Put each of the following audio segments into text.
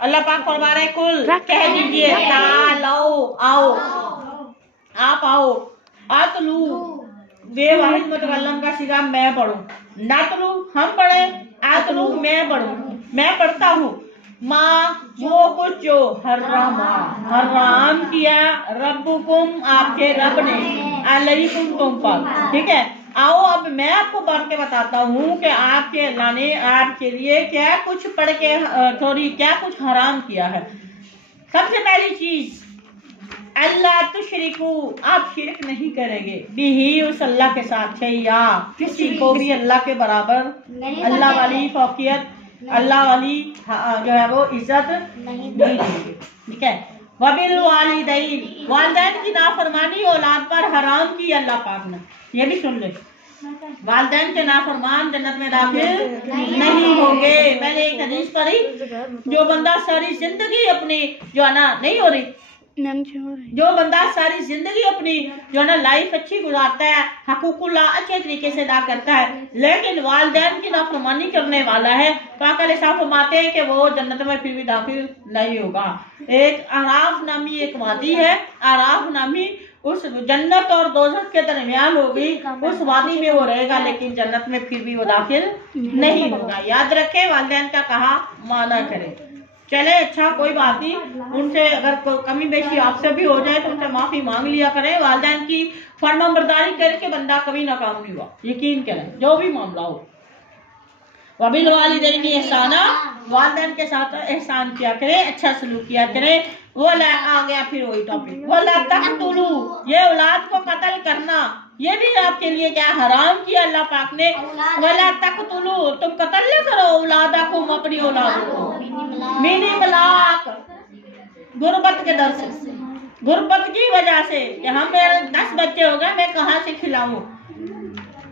अल्लाह पाक फरमा रहे कुल कह दीजिए तालो आओ, आप आओ, आतलू बेवाहिद मुतकल्लम का सिगा मैं पढ़ूं, नातलू हम पढ़े, आतलू मैं पढ़ूं, मैं पढ़ता हूँ, माँ वो कुछ जो हराम किया रब्बुकुम आपके रब ने अलैकुम तुम पर। ठीक है, आओ अब मैं आपको पढ़ के बताता हूँ कि आपके अल्लाह ने आपके लिए क्या कुछ पढ़ के क्या कुछ हराम किया है। सबसे पहली चीज अल्लाह तुशरिकू, आप शिरक नहीं करेंगे, बिही उस अल्लाह के साथ है या किसी को भी अल्लाह के बराबर, अल्लाह वाली फौकियत, अल्लाह वाली जो है वो इज्जत नहीं देंगे। ठीक है, वबिल वालिदैन, वालिदैन की नाफरमानी औलाद पर हराम की अल्लाह पाक ने, ये भी सुन ले, वालिदैन के नाफरमान जन्नत में दाखिल नहीं होंगे। मैंने एक हदीस पढ़ी, जो बंदा सारी जिंदगी अपनी जो है ना नहीं हो रही, जो बंदा सारी जिंदगी अपनी जो है ना लाइफ अच्छी गुजारता है, हकूकुल्लाह अच्छे तरीके से अदा करता है, लेकिन वालिदैन की नाफरमानी करने वाला है, तो आका अलैहिस्सलाम फरमाते हैं कि वो जन्नत में फिर भी दाखिल नहीं होगा। एक आराफ नामी एक वादी है, आराफ नामी उस जन्नत और दोज़ख के दरमियान होगी, उस वादी में वो रहेगा, लेकिन जन्नत में फिर भी वो दाखिल नहीं होगा। याद रखे, वालिदैन का कहा माना करे। चले अच्छा कोई बात नहीं, उनसे अगर कमी बेशी आपसे भी हो जाए तो उनसे माफी मांग लिया करें। वालिदैन की फरमाबरदारी करके बंदा कभी नाकाम नहीं हुआ, यकीन करें जो भी मामला हो। वबिल वालिदैन एहसाना, वालिदैन के साथ एहसान किया करें, अच्छा सलूक किया करें। वला आ गया फिर वही टॉपिक, वला तक़तुलू, ये औलाद को कत्ल करना ये भी आपके लिए क्या हराम किया अल्लाह पाक ने। वला तक़तुलू, तुम कत्ल न करो औलादकुम, अपनी औलाद को, मिन इमलाक, गुर्बत के डर से, गुर्बत की वजह से कि हम 10 बच्चे हो गए मैं कहाँ से खिलाऊं।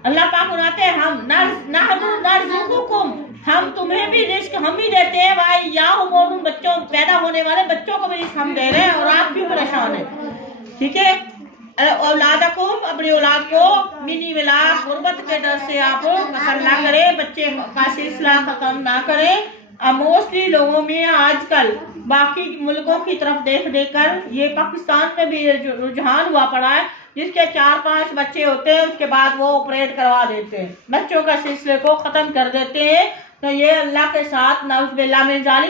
अल्लाह पाक बनाते हैं हम नरज़ुकुकुम, हम तुम्हें भी रिस्क हम ही देते हैं भाई, या उन बच्चों पैदा होने वाले बच्चों को भी रिस्क हम दे रहे हैं और आप भी परेशान हैं। ठीक है, औलादकुम, अपनी औलाद को, मिनी मिला गुर्बत के डर से आप कत्ल ना करें, बच्चे का सिलसिला खत्म ना करें। मोस्टली लोगों में आजकल बाकी मुल्कों की तरफ देख देख कर ये पाकिस्तान में भी रुझान हुआ पड़ा है, जिसके 4-5 बच्चे होते हैं उसके बाद वो ऑपरेट करवा देते हैं, बच्चों का सिलसिले को खत्म कर देते हैं। तो ये अल्लाह के साथ नाउज़ुबिल्लाह मिन ज़ालिक